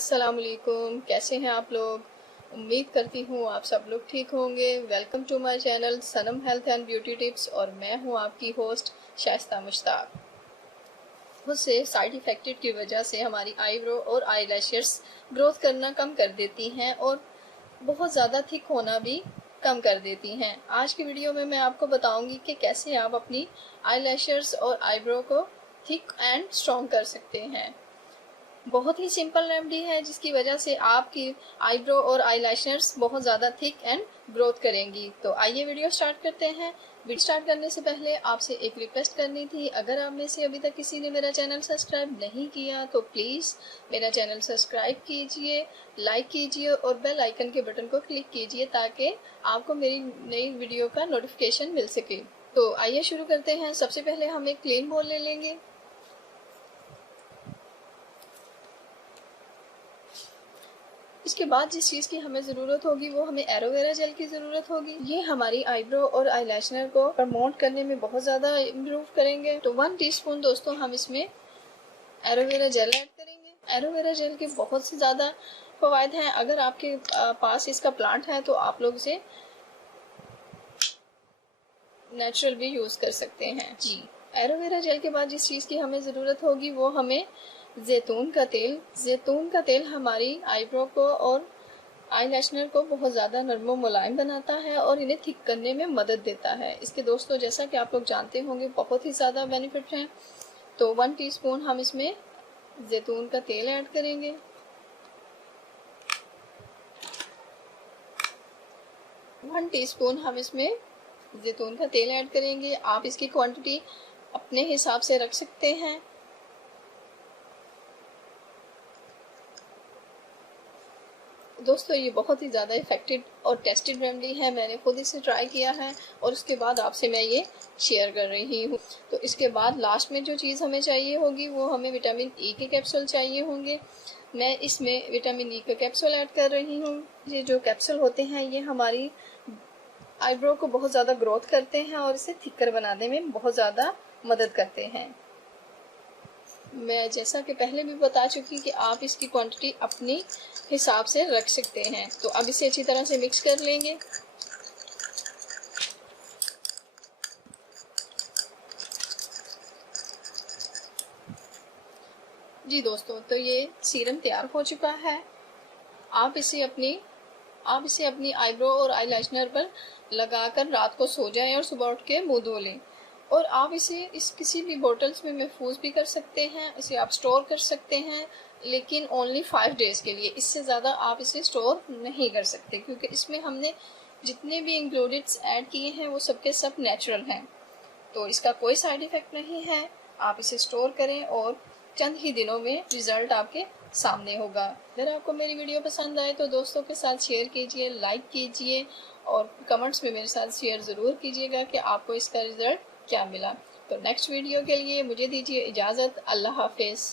अस्सलाम वालेकुम, कैसे हैं आप लोग। उम्मीद करती हूँ आप सब लोग ठीक होंगे। Welcome to my channel Sanam health and beauty tips और मैं हूँ आपकी होस्ट शाइस्ता मुश्ताक। बहुत से साइड इफ़ेक्टेड की वजह से हमारी आईब्रो और आई लैशेस ग्रोथ करना कम कर देती हैं और बहुत ज़्यादा थिक होना भी कम कर देती हैं। आज की वीडियो में मैं आपको बताऊंगी कि कैसे आप अपनी आई लैशेस और आईब्रो को थिक एंड स्ट्रॉन्ग कर सकते हैं। बहुत ही सिंपल रेमेडी है जिसकी वजह से आपकी आईब्रो और आईलैशर्स बहुत ज़्यादा थिक एंड ग्रोथ करेंगी। तो आइए वीडियो स्टार्ट करते हैं। वीडियो स्टार्ट करने से पहले आपसे एक रिक्वेस्ट करनी थी, अगर आप में से अभी तक किसी ने मेरा चैनल सब्सक्राइब नहीं किया तो प्लीज़ मेरा चैनल सब्सक्राइब कीजिए, लाइक कीजिए और बेल आइकन के बटन को क्लिक कीजिए ताकि आपको मेरी नई वीडियो का नोटिफिकेशन मिल सके। तो आइए शुरू करते हैं। सबसे पहले हम एक क्लीन बोल ले लेंगे। इसके बाद जिस चीज़ की हमें ज़रूरत होगी वो हमें एलोवेरा जेल की ज़रूरत होगी। ये हमारी आईब्रो और आईलैशनर को प्रमोट करने में बहुत ज़्यादा इम्प्रूव करेंगे। तो 1 टीस्पून दोस्तों हम इसमें एलोवेरा जेल ऐड करेंगे। एलोवेरा जेल के बहुत से ज़्यादा फ़वाइद हैं। अगर आपके पास इसका प्लांट है तो आप लोग इसे नेचुरल भी यूज़ कर सकते हैं जी। एलोवेरा जेल के बाद जिस चीज़ की हमें ज़रूरत होगी वो हमें जैतून का तेल। जैतून का तेल हमारी आईब्रो को और आईलैशनर को बहुत ज़्यादा नरम मुलायम बनाता है और इन्हें थिक करने में मदद देता है। इसके दोस्तों जैसा कि आप लोग जानते होंगे बहुत ही ज़्यादा बेनिफिट हैं। तो 1 टीस्पून हम इसमें जैतून का तेल ऐड करेंगे। 1 टीस्पून हम इसमें जैतून का तेल ऐड करेंगे। आप इसकी क्वांटिटी अपने हिसाब से रख सकते हैं। दोस्तों ये बहुत ही ज़्यादा इफ़ेक्टिव और टेस्टेड रेमेडी है। मैंने खुद इसे ट्राई किया है और उसके बाद आपसे मैं ये शेयर कर रही हूँ। तो इसके बाद लास्ट में जो चीज़ हमें चाहिए होगी वो हमें विटामिन ई के कैप्सूल चाहिए होंगे। मैं इसमें विटामिन ई के कैप्सूल ऐड कर रही हूँ। ये जो कैप्सूल होते हैं ये हमारी आईब्रो को बहुत ज़्यादा ग्रोथ करते हैं और इसे थिकर बनाने में बहुत ज़्यादा मदद करते हैं। मैं जैसा कि पहले भी बता चुकी कि आप इसकी क्वांटिटी अपनी हिसाब से रख सकते हैं। तो अब इसे अच्छी तरह से मिक्स कर लेंगे। जी दोस्तों, तो ये सीरम तैयार हो चुका है। आप इसे अपनी आईब्रो और आईलाइनर पर लगाकर रात को सो जाएं और सुबह उठ के मुंह धो लें। और आप इसे किसी भी बोतल्स में महफूज भी कर सकते हैं। इसे आप स्टोर कर सकते हैं, लेकिन ओनली 5 डेज़ के लिए। इससे ज़्यादा आप इसे स्टोर नहीं कर सकते क्योंकि इसमें हमने जितने भी इंग्रेडिएंट्स ऐड किए हैं वो सबके सब नेचुरल हैं। तो इसका कोई साइड इफ़ेक्ट नहीं है। आप इसे स्टोर करें और चंद ही दिनों में रिज़ल्ट आपके सामने होगा। अगर आपको मेरी वीडियो पसंद आए तो दोस्तों के साथ शेयर कीजिए, लाइक कीजिए और कमेंट्स में मेरे साथ शेयर ज़रूर कीजिएगा कि आपको इसका रिज़ल्ट क्या मिला। तो नेक्स्ट वीडियो के लिए मुझे दीजिए इजाज़त। अल्लाह हाफिज़।